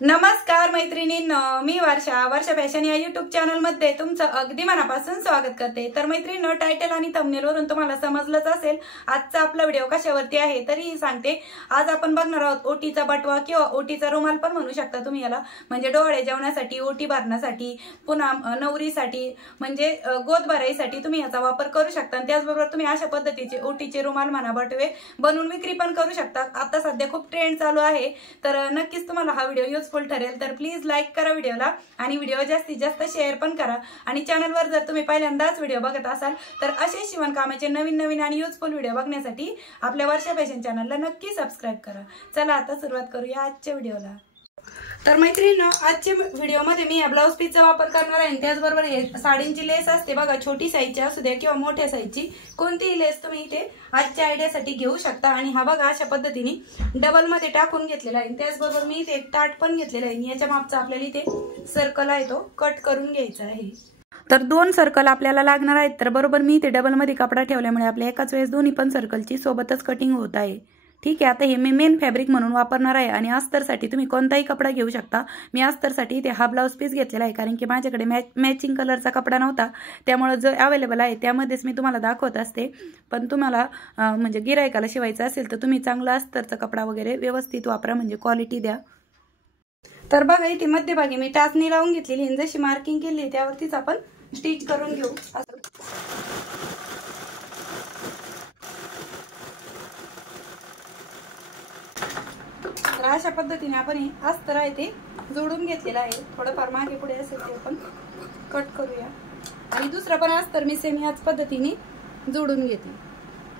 नमस्कार मैत्रिणींनो, मी वर्षा फॅशन या युट्यूब चॅनल मध्ये तुमचं अगदी मनापासून स्वागत करते। तर मैत्रिणींनो, टायटल आणि थंबनेल वरून तुम्हाला समजलंच असेल आजचा आपला व्हिडिओ कशावरती आहे। तरीही सांगते, आज आपण बघणार आहोत ओटीचा बटवा किंवा ओटीचा रुमाल पण म्हणू शकता तुम्ही याला। म्हणजे डोळे जेवण्यासाठी, ओटी भरण्यासाठी, पुन्हा नवरीसाठी म्हणजे गोद भराईसाठी तुम्ही याचा वापर करू शकता। त्याचबरोबर तुम्ही अशा पद्धतीचे ओटीचे रुमाल म्हणा, बटवे बनवून विक्री पण करू शकता। आता सध्या खूप ट्रेंड चालू आहे, तर नक्कीच तुम्हाला हा व्हिडिओ युजफुल ठरेल। तर प्लीज लाईक करा व्हिडिओला आणि व्हिडिओ जास्तीत जास्त शेअर पण करा। आणि चॅनलवर जर तुम्ही पहिल्यांदाच व्हिडिओ बघत असाल तर असे शिवणकामाचे नवीन आणि युजफुल व्हिडिओ बघण्यासाठी आपल्या वर्षा फॅशन चॅनलला नक्की सबस्क्राइब करा। चला आता सुरुवात करूया आजच्या व्हिडिओला। तर मैत्रिणींनो, आजच्या व्हिडिओमध्ये मी ब्लाउज पीसचा वापर करणार आहे। त्याचबरोबर हे साडींची लेस असते बघा, छोटी साईजची असू द्या किंवा मोठ्या साईजची, कोणतीही लेस तुम्ही इथे आजच्या आयडियासाठी घेऊ शकता। आणि हा बघा अशा पद्धतीने डबल मध्ये टाकून घेतलेला आहे। त्याचबरोबर मी इथे एक ताट पण घेतलेला आहे। याच्या मापचा आपल्याला इथे सर्कल आहे तो कट करून घ्यायचा आहे। तर 2 सर्कल आपल्याला लागणार आहेत। तर बरोबर मी इथे डबल मध्ये कपडा ठेवल्यामुळे आपल्या एकाच वेळेस दोन्ही पण सर्कलची सोबतच कटिंग होत आहे। ठीक आहे, आता हे मी मेन फॅब्रिक म्हणून वापरणार आहे। आणि अस्तरसाठी तुम्ही कोणताही कपडा घेऊ शकता। मी अस्तरसाठी इथे हा ब्लाउज पीस घेतलेला आहे, कारण की माझ्याकडे मॅचिंग कलरचा कपडा नव्हता, त्यामुळे जो अवेलेबल आहे त्यामध्येच मी तुम्हाला दाखवत असते। पण तुम्हाला म्हणजे गिरायकाला शिवायचं असेल तर तुम्ही चांगला अस्तरचा कपडा वगैरे व्यवस्थित वापरा, म्हणजे क्वालिटी द्या। तर बघा इथे मध्यभागी मी टाचणी लावून घेतलेली, जशी मार्किंग केली त्यावरतीच आपण स्टिच करून घेऊ। तर अशा पद्धतीने आपण हे अस्तर आहे ते जोडून घेतलेलं आहे। थोडंफार मागे पुढे असेल ते आपण कट करूया। आणि दुसरा पण अस्तर मी सेम याच पद्धतीने जोडून घेते।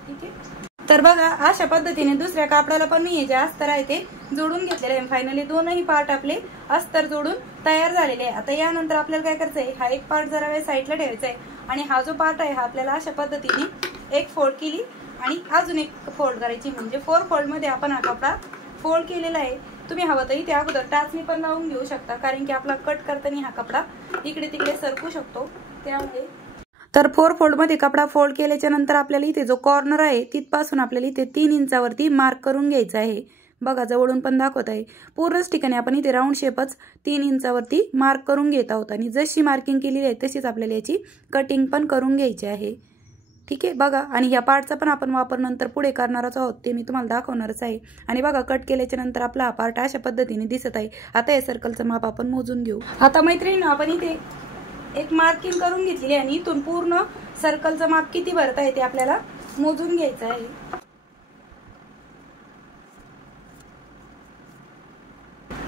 ठीक आहे, तर बघा अशा पद्धतीने दुसऱ्या कापडाला पण मी हे जे अस्तर आहे ते जोडून घेतलेलं आहे। फायनली दोनही पार्ट आपले अस्तर जोडून तयार झालेले आहे। आता यानंतर आपल्याला काय करायचं आहे, हा एक पार्ट जरा वेळ साईडला ठेवायचा आहे आणि हा जो पार्ट आहे हा आपल्याला अशा पद्धतीने एक फोल्ड केली आणि अजून एक फोल्ड करायची, म्हणजे 4 फोल्ड मध्ये आपण हा कपडा फोल्ड केलेला आहे। तुम्ही हवं तर इथे अगोदर टाचणी पण लावून घेऊ शकता, कारण की आपला कट करताना हा कपडा इकडे तिकडे सरकू शकतो त्यामुळे। तर 4 फोल्ड मध्ये कपडा फोल्ड केल्याच्या नंतर आपल्याला इथे जो कॉर्नर आहे तिथपासून आपल्याला इथे 3 इंचावरती मार्क करून घ्यायचा आहे। बघा जवळून पण दाखवत आहे, पूर्णच ठिकाणी आपण इथे राऊंड शेपच 3 इंचावरती मार्क करून घेत आहोत। आणि जशी मार्किंग केलेली आहे तशीच आपल्याला याची कटिंग पण करून घ्यायची आहे। ठीक आहे, बघा आणि या पार्टचा पण आपण वापर नंतर पुढे करणारच आहोत, ते मी तुम्हाला दाखवणारच आहे। आणि बघा कट केल्याच्या नंतर आपला हा पार्ट अशा पद्धतीने दिसत आहे। आता या सर्कलचं माप आपण मोजून घेऊ। आता मैत्रिणींनो, आपण इथे एक मार्किंग करून घेतली आणि इथून पूर्ण सर्कलचं माप किती भरत आहे ते आपल्याला मोजून घ्यायचं आहे।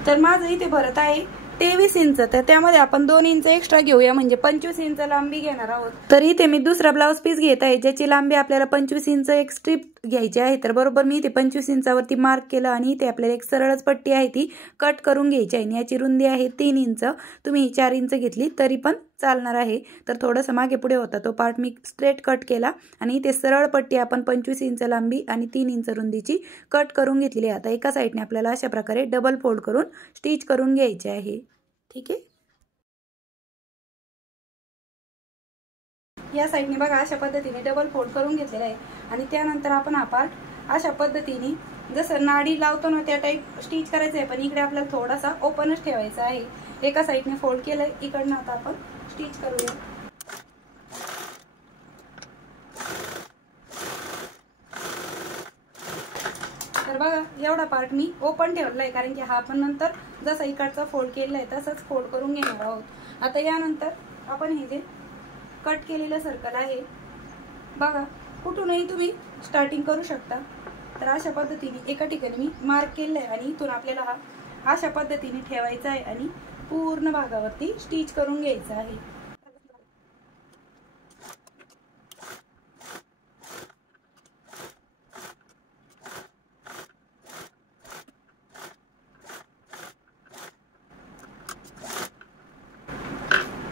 तर माझं इथे भरत आहे 23 इंच, तर त्यामध्ये आपण 2 इंच एक्स्ट्रा घेऊया, म्हणजे 25 इंच लांबी घेणार आहोत। तर इथे मी दुसरा ब्लाउज पीस घेत आहे, ज्याची लांबी आपल्याला 25 इंच एक स्ट्रिप घ्यायची आहे। तर बरोबर मी इथे 25 इंचावरती मार्क केलं आणि इथे आपल्याला एक सरळच पट्टी आहे ती कट करून घ्यायची आहे। याची रुंदी आहे 3 इंच, तुम्ही 4 इंच घेतली तरी पण चालणार आहे। तर थोडंसं मागे पुढे होता तो पार्ट मी स्ट्रेट कट केला आणि इथे सरळ पट्टी आपण 25 इंच लांबी आणि 3 इंच रुंदीची कट करून घेतलेली आहे। आता एका साईडने आपल्याला अशा प्रकारे डबल फोल्ड करून स्टिच करून घ्यायचे आहे। ठीक आहे, या साईडने बघा अशा पद्धतीने डबल फोल्ड करून घेतलेला आहे। आणि त्यानंतर आपण हा पार्ट अशा पद्धतीने जसं नाडी लावतो ना त्या टाईप स्टिच करायचं आहे, पण इकडे आपल्याला थोडासा ओपनच ठेवायचा आहे। एका साईडने फोल्ड केलंय, इकडनं आता आपण स्टिच करूया। तर बघा एवढा पार्ट मी ओपन ठेवला आहे, कारण की हा आपण नंतर जसा इकडचा फोल्ड केलेला आहे तसंच फोल्ड करून घेणार आहोत। आता यानंतर आपण हे जे कट केलेलं सर्कल आहे बघा, कुठूनही तुम्ही स्टार्टिंग करू शकता। तर अशा पद्धतीने एका ठिकाणी मी मार्क केलं आहे आणि इथून आपल्याला हा अशा पद्धतीने ठेवायचा आहे आणि पूर्ण भागावरती स्टिच करून घ्यायचं आहे।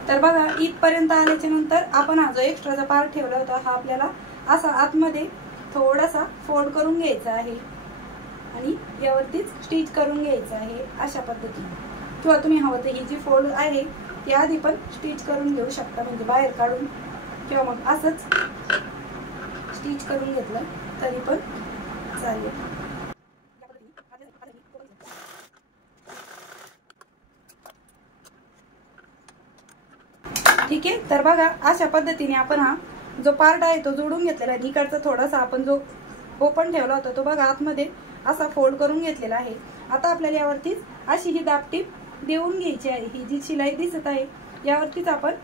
तर बघा इथपर्यंत आल्याच्या नंतर आपण हा जो एक्स्ट्राचा पार्ट ठेवला होता हा आपल्याला असा आतमध्ये थोडासा फोल्ड करून घ्यायचा आहे आणि यावरतीच स्टिच करून घ्यायचं आहे अशा पद्धतीने। किंवा तुम्ही हवं तर ही जी फोल्ड आहे ती आधी पण स्टिच करून घेऊ शकता, म्हणजे बाहेर काढून किंवा मग असंच स्टिच करून घेतलं तरी पण चालेल। ठीक आहे। तर बघा अशा पद्धतीने आपण हा जो पार्ट आहे तो जोडून घेतलेला आहे। इकडचा थोडासा आपण जो ओपन ठेवला होता तो बघा आतमध्ये असा फोल्ड करून घेतलेला आहे। आता आपल्याला यावरतीच अशी ही दाबटीप देऊन घ्यायची आहे। ही जी शिलाई दिसत आहे यावरतीच आपण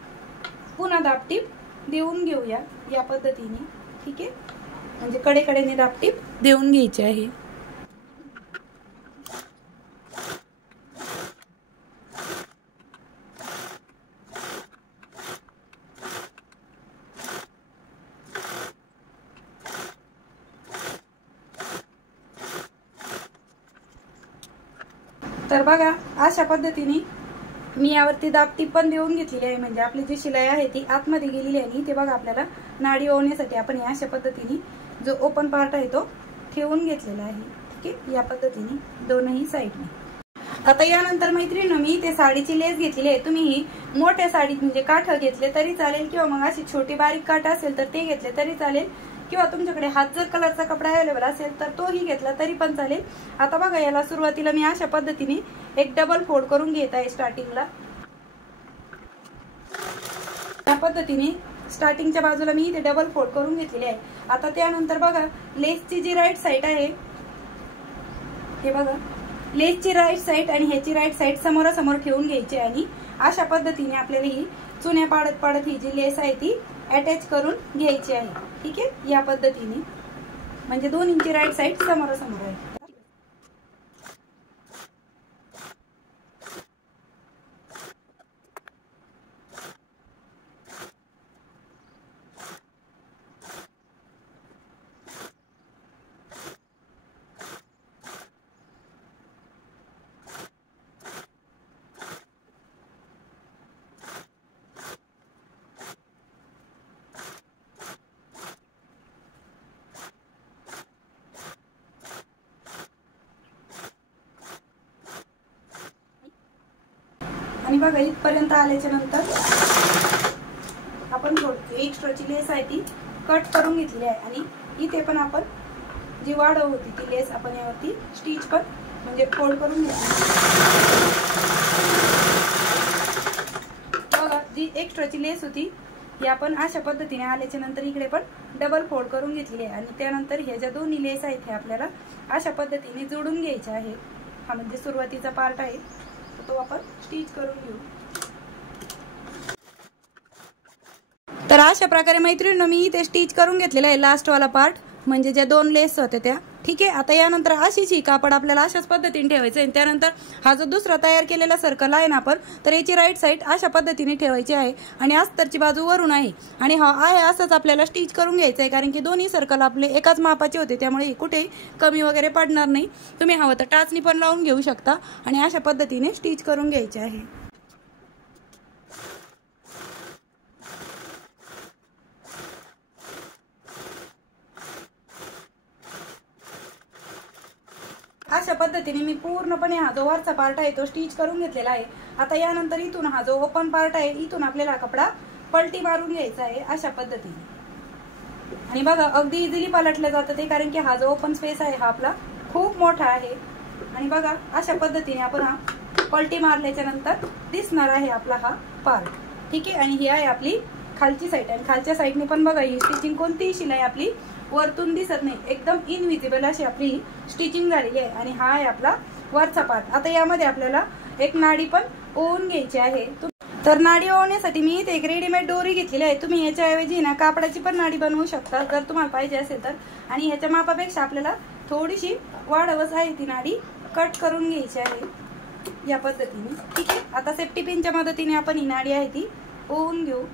पुन्हा दाबटीप देऊन घेऊया या पद्धतीने। ठीक आहे, म्हणजे कडेकडेने दाबटीप देऊन घ्यायची आहे। तर बघा अशा पद्धतीने मी यावरती दाबटीप पण देऊन घेतलेली आहे। म्हणजे आपली जी शिलाई आहे ती आतमध्ये गेलेली आहे। ते बघा आपल्याला नाडी ओवण्यासाठी आपण अशा पद्धतीने जो ओपन पार्ट आहे तो ठेवून घेतलेला आहे। ठीक आहे, या पद्धतीने दोनही साईडने। आता यानंतर मैत्रिणी मी ते साडीची लेस घेतलेली आहे। तुम्ही ही मोठ्या साडीत म्हणजे काठ घेतले तरी चालेल किंवा मग अशी छोटी बारीक काठ असेल तर ते घेतले तरी चालेल, किंवा तुमच्याकडे हात जर कलरचा कपडा अवेलेबल असेल तर तोही घेतला तरी पण चालेल। आता बघा याला सुरुवातीला मी अशा पद्धतीने एक डबल फोल्ड करून घेत आहे स्टार्टिंगला। या पद्धतीने स्टार्टिंगच्या बाजूला मी इथे डबल फोल्ड करून घेतलेली आहे। आता त्यानंतर बघा लेसची जी राईट साइड आहे, हे बघा लेसची राईट साइड आणि ह्याची राईट साइड समोरासमोर ठेवून घ्यायची आणि अशा पद्धतीने आपल्याला ही चुन्या पाडत पाडत ही जी लेस आहे ती अटॅच करून घ्यायची आहे। ठीक आहे, या पद्धतीने म्हणजे दोन्हींची राईट साइड समोरासमोर आहे। आणि बघा इथपर्यंत आल्याच्या नंतर आपण थोडी एक्स्ट्राची लेस आहे ती कट करून घेतली आहे आणि इथे पण आपण जी वाढव होती ती लेस आपण यावरती स्टिच पण म्हणजे फोल्ड करून घेतली। बघा जी एक्स्ट्राची लेस होती ही आपण अशा पद्धतीने आल्याच्या नंतर इकडे पण डबल फोल्ड करून घेतली आहे आणि त्यानंतर ह्या ज्या दोन्ही लेस आहेत हे आपल्याला अशा पद्धतीने जोडून घ्यायचे आहे। हा म्हणजे सुरुवातीचा पार्ट आहे तो आपण स्टिच करून घेऊ। तर अशा प्रकारे मैत्रिणींनो मी इथे स्टिच करून घेतलेला आहे लास्ट वाला पार्ट, म्हणजे ज्या दोन लेस होत्या त्या। ठीक आहे, आता यानंतर अशीच ही कापड आपल्याला अशाच पद्धतीने ठेवायचं आहे। त्यानंतर हा जो दुसरा तयार केलेला सर्कल आहे ना आपण, तर याची राईट साइड अशा पद्धतीने ठेवायची आहे आणि अस्तरची बाजू वरून आहे आणि हा आहे असंच आपल्याला स्टिच करून घ्यायचं आहे, कारण की दोन्ही सर्कल आपले एकाच मापाचे होते त्यामुळे कुठेही कमी वगैरे पडणार नाही। तुम्ही हवं तर टाचणी पण लावून घेऊ शकता आणि अशा पद्धतीने स्टिच करून घ्यायचे आहे। अशा पद्धतीने मी पूर्णपणे हा जो वरचा पार्ट आहे तो स्टिच करून घेतलेला आहे। आता यानंतर इथून हा जो ओपन पार्ट आहे इथून आपल्याला कपडा पलटी मारून घ्यायचा आहे अशा पद्धतीने। आणि बघा अगदी इझिली पलटलं जातं ते, कारण की हा जो ओपन स्पेस आहे हा आपला खूप मोठा आहे। आणि बघा अशा पद्धतीने आपण हा पलटी मारल्याच्या नंतर दिसणार आहे आपला हा पार्ट। ठीक आहे, आणि ही आहे आपली खालची साईड आणि खालच्या साईडने पण बघा ही स्टिचिंग कोणतीही शिलाई आपली वरतून दिसत नाही, एकदम इनविजिबल अशी आपली स्टिचिंग झालेली आहे। आणि हा आहे आपला वरचा पार्ट। आता यामध्ये आपल्याला एक नाडी पण ओवून घ्यायची आहे। तर नाडी ओवण्यासाठी मी इथे एक रेडीमेड दोरी घेतलेली आहे। तुम्ही याच्याऐवजी ना कापडाची पण नाडी बनवू शकता जर तुम्हाला पाहिजे असेल तर। आणि ह्याच्या मापापेक्षा आपल्याला थोडीशी वाढवच आहे ती नाडी कट करून घ्यायची आहे या पद्धतीने। ठीक आहे, आता सेफ्टी पिनच्या मदतीने आपण ही नाडी आहे ती ओवून घेऊ।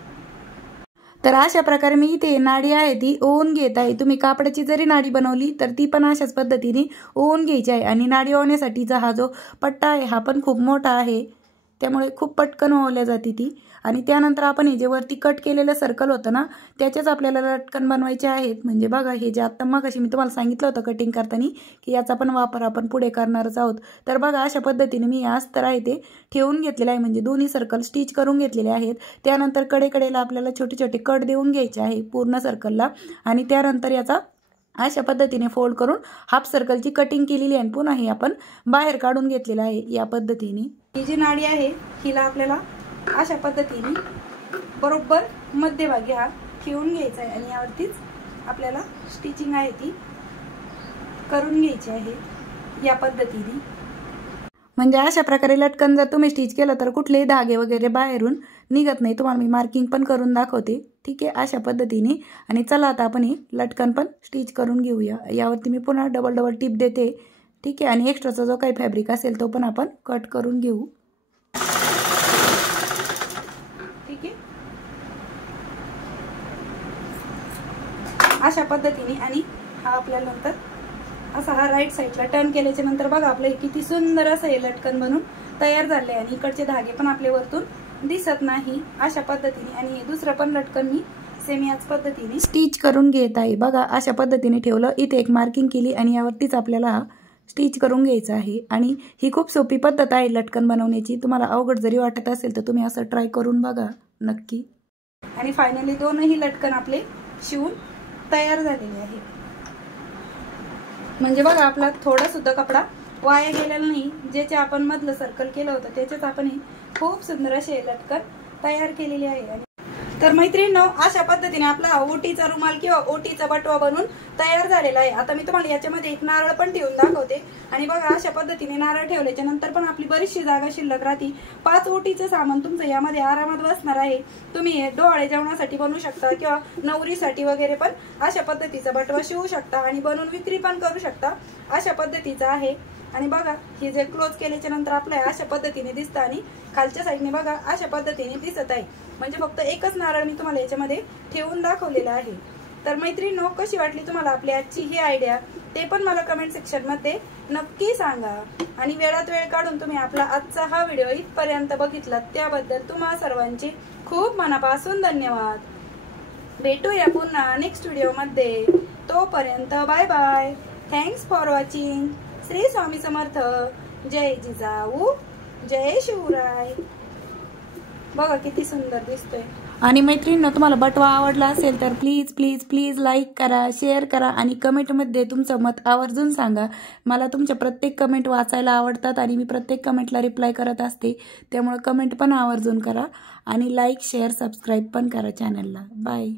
तर अशा प्रकारे मी इथे नाडी आहे ती ओवून घेत आहे। तुम्ही कापडाची जरी नाडी बनवली तर ती पण अशाच पद्धतीने ओवून घ्यायची आहे। आणि नाडी ओवण्यासाठीचा हा जो पट्टा आहे हा पण खूप मोठा आहे, त्यामुळे खूप पटकन ओवल्या जाते ती। आणि त्यानंतर आपण हे जे वरती कट केलेलं सर्कल होतं ना त्याचेच आपल्याला लटकन बनवायचे आहेत। म्हणजे बघा हे जे आता मगाशी मी तुम्हाला सांगितलं होतं कटिंग करताना की याचा पण वापर आपण पुढे करणारच आहोत। तर बघा अशा पद्धतीने मी अस्तर आहे ते ठेवून घेतलेलं आहे, म्हणजे दोन्ही सर्कल स्टिच करून घेतलेले आहेत। त्यानंतर कडेकडेला आपल्याला छोटे छोटे कट देऊन घ्यायचे आहे पूर्ण सर्कलला आणि त्यानंतर याचा अशा पद्धतीने फोल्ड करून हाफ सर्कलची कटिंग केलेली आहे। पुन्हा हे आपण बाहेर काढून घेतलेलं आहे या पद्धतीने। ही जी नाडी आहे हिला आपल्याला अशा पद्धतीने बरोबर मध्यभागी हा ठेवून घ्यायचा आहे आणि यावरतीच आपल्याला स्टिचिंग आहे ती करून घ्यायची आहे या पद्धतीने। म्हणजे अशा प्रकारे लटकन जर तुम्ही स्टिच केलं तर कुठलेही धागे वगैरे बाहेरून निघत नाही। तुम्हाला मी मार्किंग पण करून दाखवते, ठीक आहे, अशा पद्धतीने। आणि चला आता आपण हे लटकन पण स्टिच करून घेऊया। यावरती मी पुन्हा डबल टिप देते, ठीक आहे। आणि एक्स्ट्राचा जो काही फॅब्रिक असेल तो पण आपण कट करून घेऊ, ठीक आहे, अशा पद्धतीने। आणि हा आपल्याला नंतर असा हा राईट साईडला टर्न केल्याच्या नंतर बघा आपलं किती सुंदर असं हे लटकन बनून तयार झाले आणि इकडचे धागे पण आपले वरतून दिसत नाही अशा पद्धतीने। आणि दुसरं पण लटकन मी सेम याच पद्धतीने स्टिच करून घेत आहे। बघा अशा पद्धतीने ठेवलं, इथे एक मार्किंग केली आणि यावरतीच आपल्याला स्टिच करून घ्यायचं आहे। आणि ही खूप सोपी पद्धत आहे लटकन बनवण्याची। तुम्हाला अवघड जरी वाटत असेल तर तुम्ही असं ट्राय करून बघा नक्की। आणि फायनली दोनही लटकन आपले शिवून तयार झालेले आहे। म्हणजे बघा आपला थोडा सुद्धा कपडा वाया गेलेला नाही। ज्याचे आपण मधलं सर्कल केलं होतं त्याच्यात आपण खूप सुंदर असे लटकन तयार केलेले आहे। तर मैत्रिणींनो, अशा पद्धतीने आपला ओटीचा रुमाल किंवा ओटीचा बटवा बनून तयार झालेला आहे। आता मी तुम्हाला याच्यामध्ये एक नारळ पण ठेवून दाखवते। आणि बघा अशा पद्धतीने नारळ ठेवल्याच्या नंतर पण आपली बरीचशी जागा शिल्लक राहते। 5 ओटीचं सामान तुमचं यामध्ये आरामात बसणार आहे। तुम्ही डोहाळे जेवणासाठी बनवू शकता किंवा नवरीसाठी वगैरे पण अशा पद्धतीचा बटवा शिवू शकता आणि बनवून विक्री पण करू शकता, अशा पद्धतीचा आहे। आणि बघा हे जे क्लोज केल्याच्या नंतर आपल्याला अशा पद्धतीने दिसतं आणि खालच्या साईडने बघा अशा पद्धतीने दिसत आहे। म्हणजे फक्त एकच नारळ मी तुम्हाला याच्यामध्ये ठेवून दाखवलेला आहे। तर मैत्रिणींनो, कशी वाटली तुम्हाला आपली आजची ही आयडिया ते पण मला कमेंट सेक्शन मध्ये नक्की सांगा। आणि वेळात वेळ काढून तुम्ही आपला आजचा हा व्हिडिओ इथपर्यंत बघितला त्याबद्दल तुम्हा सर्वांचे खूप मनापासून धन्यवाद। भेटूया पुन्हा नेक्स्ट व्हिडिओ मध्ये, तोपर्यंत bye bye. Thanks for watching. Shri Swami Samarth. जय जिजाऊ, जय शिवराय। बघा किती सुंदर दिसतोय। आणि मैत्रिणींनो, तुम्हाला बटवा आवडला असेल तर प्लीज प्लीज प्लीज लाईक करा, शेअर करा आणि कमेंटमध्ये तुमचं मत आवर्जून सांगा। मला तुमच्या प्रत्येक कमेंट वाचायला आवडतात आणि मी प्रत्येक कमेंटला रिप्लाय करत असते। त्यामुळे कमेंट पण आवर्जून करा आणि लाईक शेअर सबस्क्राईब पण करा चॅनलला। बाय।